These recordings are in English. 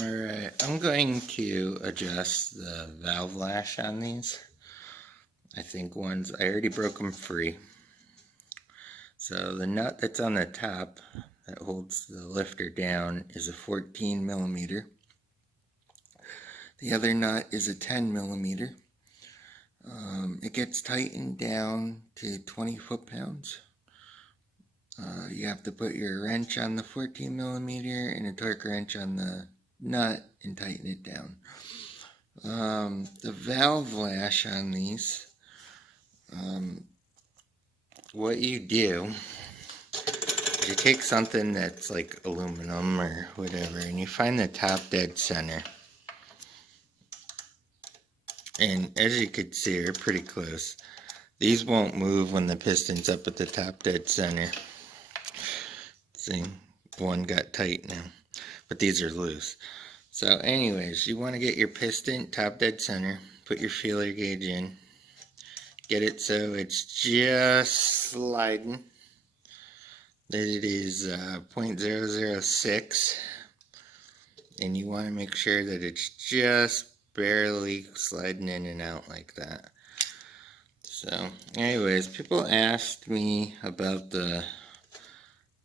Alright, I'm going to adjust the valve lash on these. I already broke them free. So the nut that's on the top that holds the lifter down is a 14 millimeter. The other nut is a 10 millimeter. It gets tightened down to 20 foot-pounds. You have to put your wrench on the 14 millimeter and a torque wrench on the nut and tighten it down. The valve lash on these, what you do is you take something that's like aluminum or whatever and you find the top dead center. And as you can see, they're pretty close. These won't move when the piston's up at the top dead center. See, one got tight now, but these are loose. So anyways, you want to get your piston top dead center, put your feeler gauge in, get it so it's just sliding, that it is 0.006, and you want to make sure that it's just barely sliding in and out like that. So anyways, people asked me about the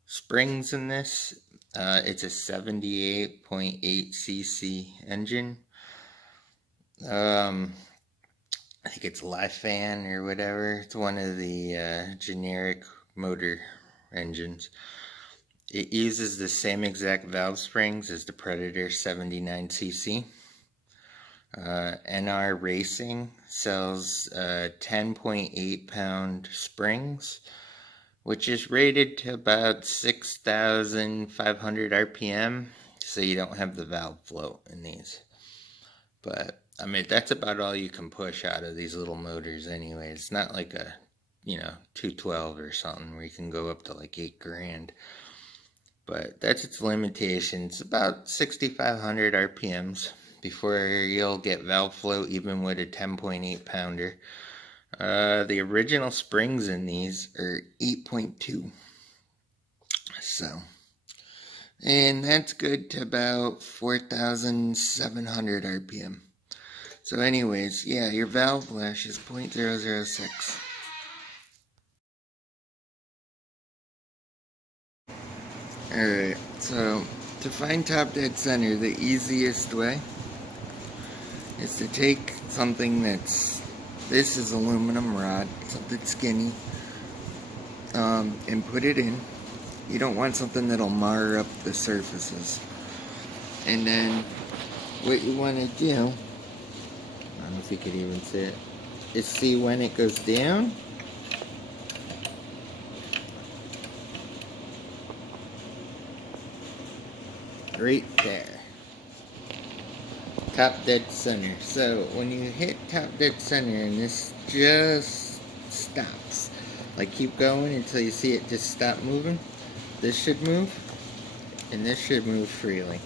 springs in this. It's a 78.8 cc engine. I think it's Lifan or whatever. It's one of the generic motor engines. It uses the same exact valve springs as the Predator 79 cc. NR Racing sells 10.8 pound springs, which is rated to about 6,500 RPM, so you don't have the valve float in these. But I mean, that's about all you can push out of these little motors anyway. It's not like a 212 or something where you can go up to like $8 grand. But that's its limitations, about 6,500 RPMs before you'll get valve float even with a 10.8 pounder. The original springs in these are 8.2. So, and that's good to about 4,700 RPM. So anyways, yeah, your valve lash is 0.006. Alright, so to find top dead center, the easiest way is to take something this is aluminum rod, something skinny, and put it in. You don't want something that'll mar up the surfaces. And then what you want to do, I don't know if you could even see it, is see when it goes down. Right there. Top dead center. So when you hit top dead center and this just stops, like keep going until you see it just stop moving, this should move and this should move freely,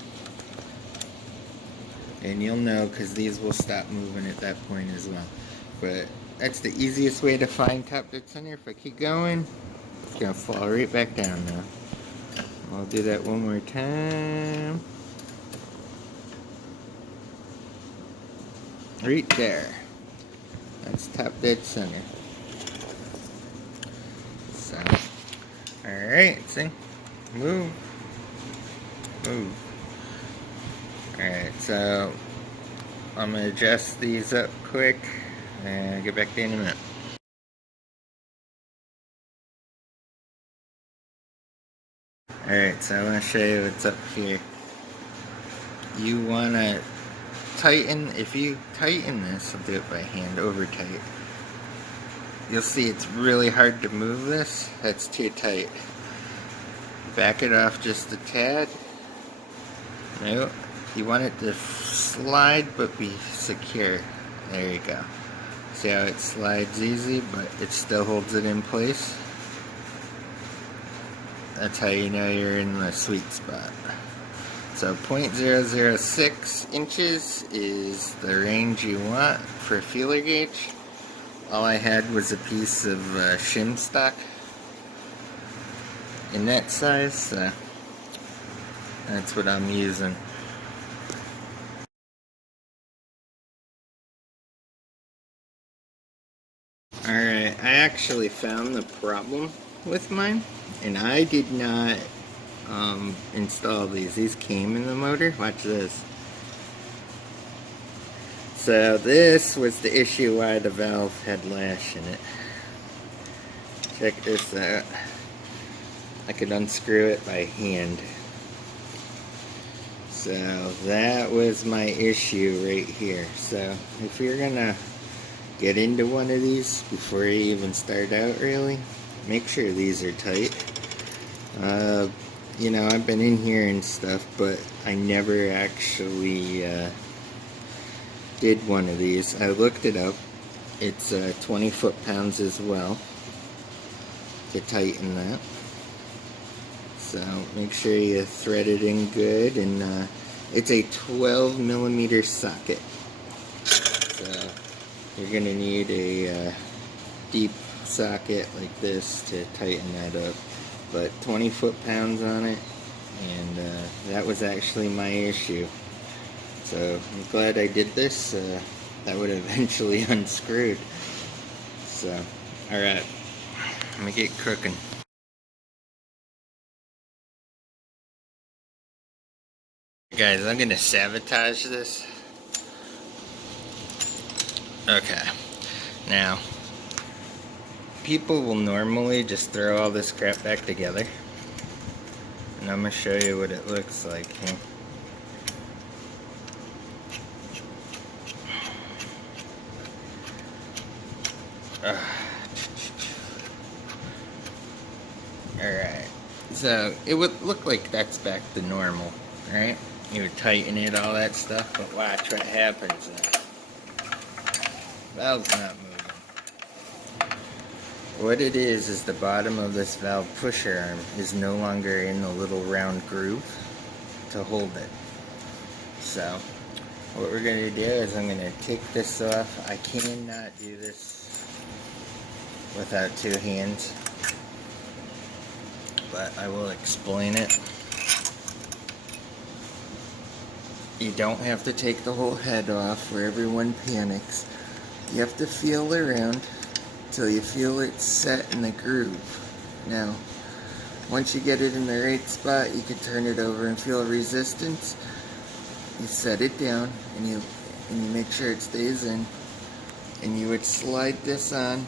and you'll know because these will stop moving at that point as well. But that's the easiest way to find top dead center. If I keep going, it's gonna fall right back down now. I'll do that one more time. Right there. That's top dead center. So, alright, see? Move. Move. Alright, so I'm going to adjust these up quick and get back to you in a minute. Alright, so I want to show you what's up here. You want to tighten, if you tighten this, I'll do it by hand, over tight. You'll see it's really hard to move this. That's too tight. Back it off just a tad. Nope. You want it to slide but be secure. There you go. See how it slides easy but it still holds it in place? That's how you know you're in the sweet spot. So 0.006 inches is the range you want for a feeler gauge. All I had was a piece of shim stock in that size, so that's what I'm using. actually found the problem with mine, and I did not install these. These came in the motor. Watch this. So this was the issue why the valve had lash in it. Check this out. I could unscrew it by hand. So that was my issue right here. So if you're gonna get into one of these before you even start out, really, make sure these are tight. You know, I've been in here and stuff, but I never actually did one of these. I looked it up. It's 20 foot-pounds as well to tighten that. So make sure you thread it in good, and it's a 12 millimeter socket. So you're gonna need a deep socket like this to tighten that up. But 20 foot-pounds on it, and that was actually my issue. So I'm glad I did this. That would have eventually unscrewed. So, alright, I'm gonna get cooking. Guys, I'm gonna sabotage this. Okay, now, people will normally just throw all this crap back together, and I'm gonna show you what it looks like here. Alright, so it would look like that's back to normal, right? You would tighten it, all that stuff, but watch what happens now. Valve's not moving. What it is the bottom of this valve pusher arm is no longer in the little round groove to hold it. So what we're going to do is I'm going to take this off. I cannot do this without two hands, but I will explain it. You don't have to take the whole head off where everyone panics. You have to feel around till you feel it set in the groove. Now, once you get it in the right spot, you can turn it over and feel resistance. You set it down and you make sure it stays in. And you would slide this on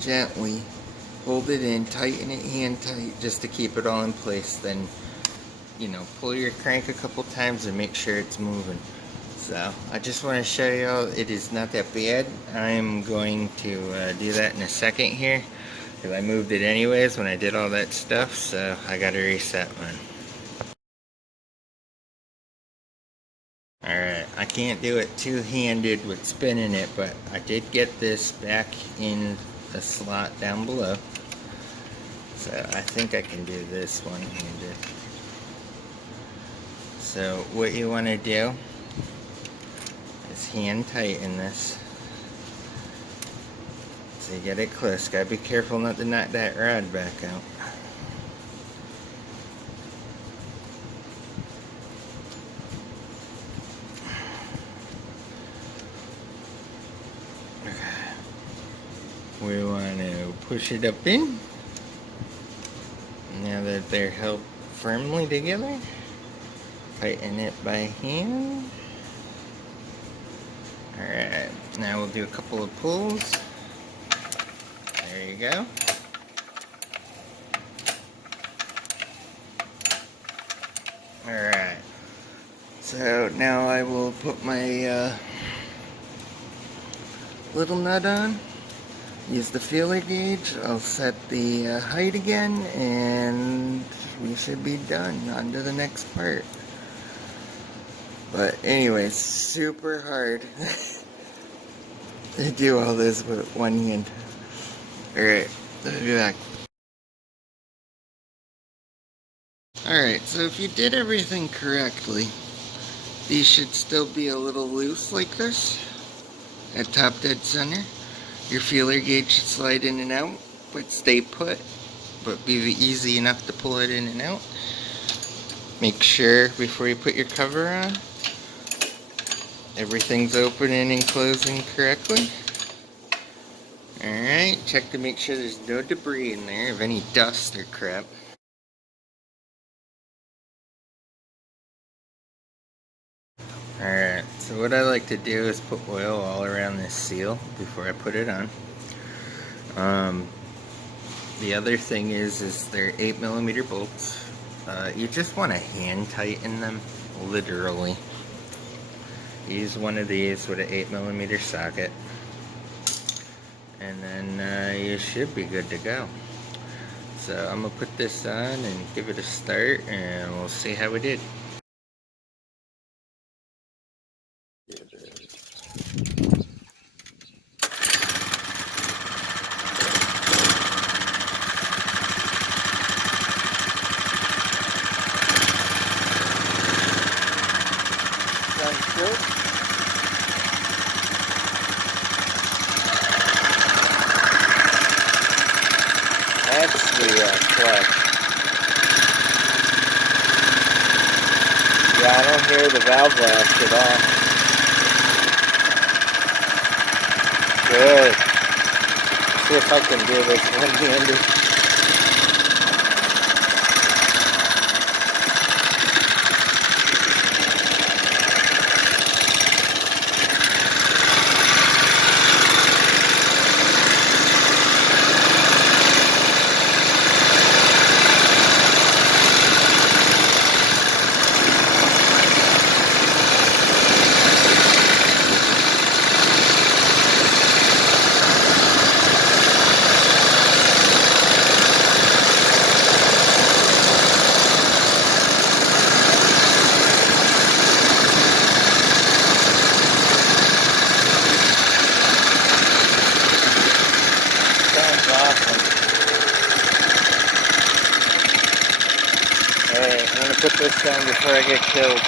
gently, hold it in, tighten it hand tight just to keep it all in place. Then, you know, pull your crank a couple times and make sure it's moving. So I just want to show you all it is not that bad. I'm going to do that in a second here, because I moved it anyways when I did all that stuff, so I got to reset mine. Alright, I can't do it two-handed with spinning it, but I did get this back in the slot down below. So I think I can do this one-handed. So what you want to do is hand tighten this. So you get it close. Gotta be careful not to knock that rod back out. We want to push it up in. Now that they're held firmly together, tighten it by hand. Alright, now we'll do a couple of pulls. There you go. Alright, so now I will put my little nut on. Use the feeler gauge. I'll set the height again, and we should be done. On to the next part. But anyways, super hard to do all this with one hand. Alright, let's be back. Alright, so if you did everything correctly, these should still be a little loose like this at top dead center. Your feeler gauge should slide in and out, but stay put, but be easy enough to pull it in and out. Make sure before you put your cover on, everything's opening and closing correctly. Alright, check to make sure there's no debris in there of any dust or crap. Alright, so what I like to do is put oil all around this seal before I put it on. The other thing is they're 8mm bolts. You just want to hand tighten them, literally. Use one of these with an 8mm socket, and then you should be good to go. So I'm gonna put this on and give it a start, and we'll see how we did. Sounds good. That's the clutch. Yeah, I don't hear the valve blast at all. Good. See if I can do this one-handed. Awesome. Hey, I'm gonna put this down before I get killed.